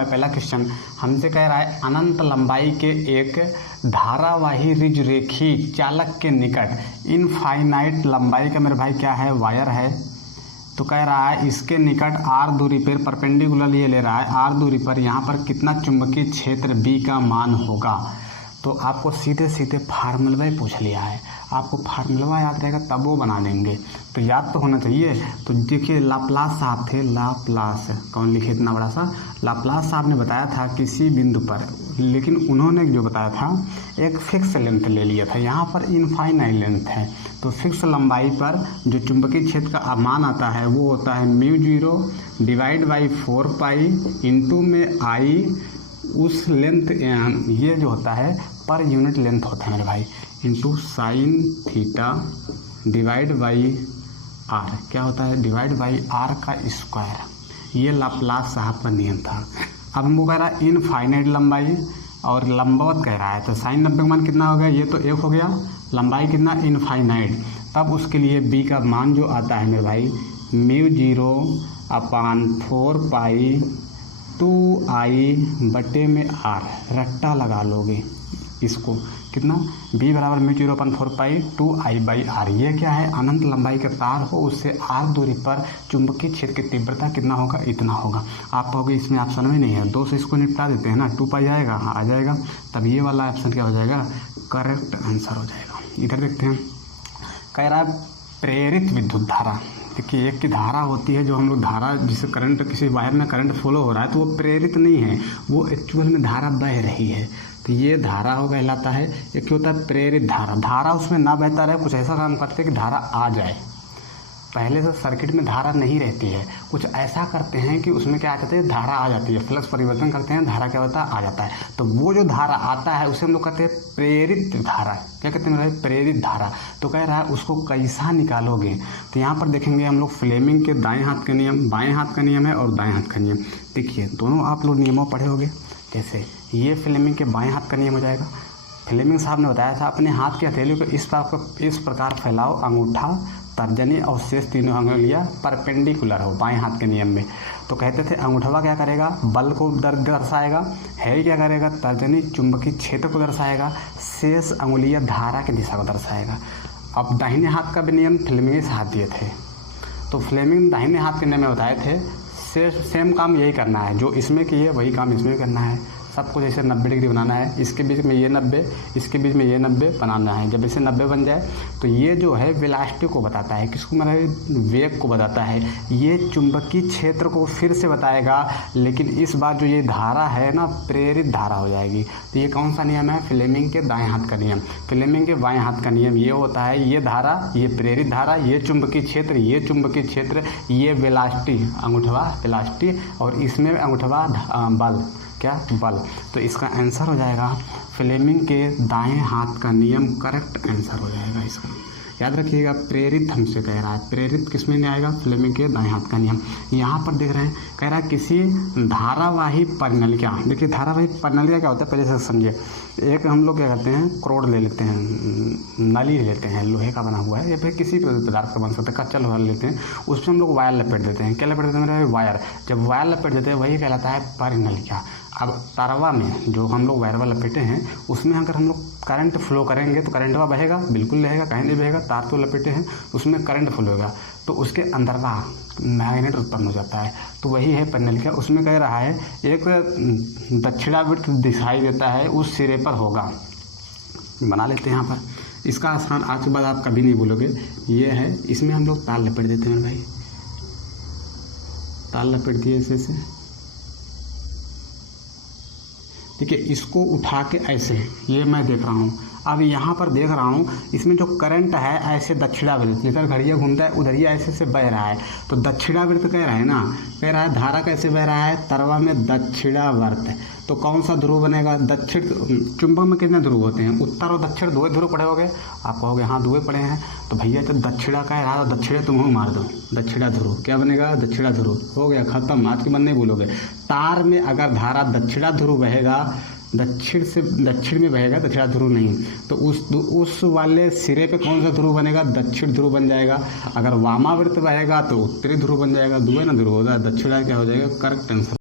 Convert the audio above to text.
पहला क्वेश्चन हमसे कह रहा है अनंत लंबाई के एक धारावाही ऋजुरेखी चालक के निकट इनफाइनाइट लंबाई का मेरे भाई क्या है, वायर है। तो कह रहा है इसके निकट r दूरी पर परपेंडिकुलर ये ले रहा है, r दूरी पर यहाँ पर कितना चुंबकीय क्षेत्र B का मान होगा। तो आपको सीधे सीधे फार्मूला ही पूछ लिया है, आपको फार्मूला याद रहेगा तब वो बना देंगे, तो याद तो होना चाहिए। तो देखिए लाप्लास साहब थे, लाप्लास कौन लिखे इतना बड़ा सा, लाप्लास साहब ने बताया था किसी बिंदु पर, लेकिन उन्होंने जो बताया था एक फिक्स लेंथ ले लिया था, यहाँ पर इनफाइनाइट लेंथ है। तो फिक्स लंबाई पर जो चुंबकीय क्षेत्र का मान आता है वो होता है μ0 डिवाइड बाई 4 इंटू में आई उस लेंथ, ये जो होता है पर यूनिट लेंथ होता है मेरे भाई, into sine theta divide by R, क्या होता है डिवाइड बाई आर का स्क्वायर। ये लाप्लास साहब का नियम था। अब हमको कह रहा है इनफाइनाइट लंबाई और लंबवत कह रहा है, तो साइन 90 का मान कितना हो गया, ये तो 1 हो गया, लंबाई कितना इनफाइनाइट। तब उसके लिए बी का मान जो आता है मेरे भाई μ0/4 2i बटे में r, रट्टा लगा लोगे इसको, कितना b बराबर μ0/4 2i/r। ये क्या है, अनंत लंबाई का तार हो उससे r दूरी पर चुंबकीय क्षेत्र की तीव्रता कितना होगा, इतना होगा। आप कहोगे इसमें ऑप्शन में नहीं है, 2 से इसको निपटा देते हैं ना, 2 पाई आएगा, हाँ आ जाएगा, तब ये वाला ऑप्शन क्या हो जाएगा, करेक्ट आंसर हो जाएगा। इधर देखते हैं, कह रहा है प्रेरित विद्युत धारा। देखिए एक की धारा होती है, जो हम लोग धारा जिसे करंट, किसी वायर में करंट फ्लो हो रहा है तो वो प्रेरित नहीं है, वो एक्चुअल में धारा बह रही है, तो ये धारा हो कहलाता है। एक क्या होता है प्रेरित धारा, धारा उसमें ना बहता रहे, कुछ ऐसा काम करते हैं कि धारा आ जाए, पहले से सर्किट में धारा नहीं रहती है, कुछ ऐसा करते हैं कि उसमें क्या आ जाता है, धारा आ जाती है, फ्लक्स परिवर्तन करते हैं, धारा क्या होता है आ जाता है। तो वो जो धारा आता है उसे हम लोग कहते हैं प्रेरित धारा, क्या कहते हैं मेरे भाई, प्रेरित धारा। तो कह रहा है उसको कैसा निकालोगे, तो यहाँ पर देखेंगे हम लोग फ्लेमिंग के दाएं हाथ का नियम, बाएं हाथ का नियम है और दाएं हाथ का नियम। देखिए दोनों आप लोग नियमों पढ़े होंगे, जैसे ये फ्लेमिंग के बाएं हाथ का नियम हो जाएगा। फ्लेमिंग साहब ने बताया था अपने हाथ की हथेली को इस प्रकार फैलाओ, अंगूठा तर्जनी और शेष तीनों अंगुलियां परपेंडिकुलर हो, बाएं हाथ के नियम में। तो कहते थे अंगूठा क्या करेगा, बल को दर्शाएगा, है क्या करेगा, तर्जनी चुंबकीय क्षेत्र को दर्शाएगा, शेष अंगुलियां धारा की दिशा को दर्शाएगा। अब दाहिने हाथ का भी नियम फ्लेमिंग से हाथ दिए थे, तो फ्लेमिंग दाहिने हाथ के नियम में बताए थे सेम काम यही करना है, जो इसमें किए वही काम इसमें भी करना है, सबको जैसे 90 डिग्री बनाना है, इसके बीच में ये 90, इसके बीच में ये 90 बनाना है। जब इसे 90 बन जाए तो ये जो है वेलोसिटी को बताता है, किसको मतलब वेग को बताता है, ये चुंबकीय क्षेत्र को फिर से बताएगा, लेकिन इस बार जो ये धारा है ना प्रेरित धारा हो जाएगी। तो ये कौन सा नियम है, फ्लेमिंग के दाएं हाथ का नियम। फ्लेमिंग के बाएं हाथ का नियम ये होता है, ये धारा, ये प्रेरित धारा, ये चुंबकीय क्षेत्र, ये चुंबकीय क्षेत्र, ये वेलोसिटी, अंगूठवा वेलोसिटी, और इसमें अंगूठवा बल, क्या बल। तो इसका आंसर हो जाएगा फ्लेमिंग के दाएं हाथ का नियम, करेक्ट आंसर हो जाएगा इसका। याद रखिएगा प्रेरित हमसे कह रहा है, प्रेरित किसमें नहीं आएगा, फ्लेमिंग के दाएं हाथ का नियम। यहाँ पर देख रहे हैं कह रहा है किसी धारावाही प्रणालिका। देखिए धारावाही प्रणालिका क्या होता है पहले से समझिए। एक हम लोग क्या करते हैं, क्रोड ले लेते हैं, नली ले लेते हैं, लोहे का बना हुआ है या फिर किसी पदार्थ का बन सकता है, कच्चा लोहा लेते हैं, उसमें हम लोग वायर लपेट देते हैं। क्या लपेट देते हैं मेरे वायर, जब वायर लपेट देते हैं वही कहलाता है प्रणालिका। अब तारवा में जो हम लोग वायरवा लपेटे हैं उसमें अगर हम लोग करंट फ्लो करेंगे तो करंटवा बहेगा, बिल्कुल रहेगा, कहीं नहीं बहेगा, तार तो लपेटे हैं उसमें करंट फ्लो होगा, तो उसके अंदरवा मैग्नेट उत्पन्न हो जाता है, तो वही है प्रणालिका। उसमें कह रहा है एक दक्षिणावर्त दिखाई देता है, उस सिरे पर होगा, बना लेते हैं यहाँ पर। इसका आसान आज के बाद आप कभी नहीं बोलोगे, ये है, इसमें हम लोग तार लपेट देते हैं भाई, तार लपेट दिए ऐसे। देखिए इसको उठा के ऐसे, ये मैं देख रहा हूँ, अब यहाँ पर देख रहा हूँ इसमें जो करंट है ऐसे दक्षिणावर्त, जिधर घड़िया घूमता है उधर ही ऐसे से बह रहा है, तो दक्षिणावर्त कह रहा है ना, कह रहा है धारा कैसे बह रहा है, तरवा में दक्षिणावर्त। तो कौन सा ध्रुव बनेगा, दक्षिण। चुंबक में कितने ध्रुव होते हैं, उत्तर और दक्षिण, दो ध्रुव पड़े होंगे, आप कहोगे हाँ दो पड़े हैं, तो भैया जब दक्षिणा कह रहा है दक्षिणे तुम मार दो, दक्षिणा ध्रुव क्या बनेगा, दक्षिणा ध्रुव, हो गया खत्म, आज के बाद नहीं बोलोगे। तार में अगर धारा दक्षिणा ध्रुव बहेगा, दक्षिण से दक्षिण में बहेगा, दक्षिणा ध्रुव नहीं, तो उस वाले सिरे पे कौन सा ध्रुव बनेगा, दक्षिण ध्रुव बन जाएगा। अगर वामावर्त बहेगा तो उत्तरी ध्रुव बन जाएगा, दुए ना ध्रुव होगा, दक्षिणा क्या हो जाएगा, करेक्ट आंसर।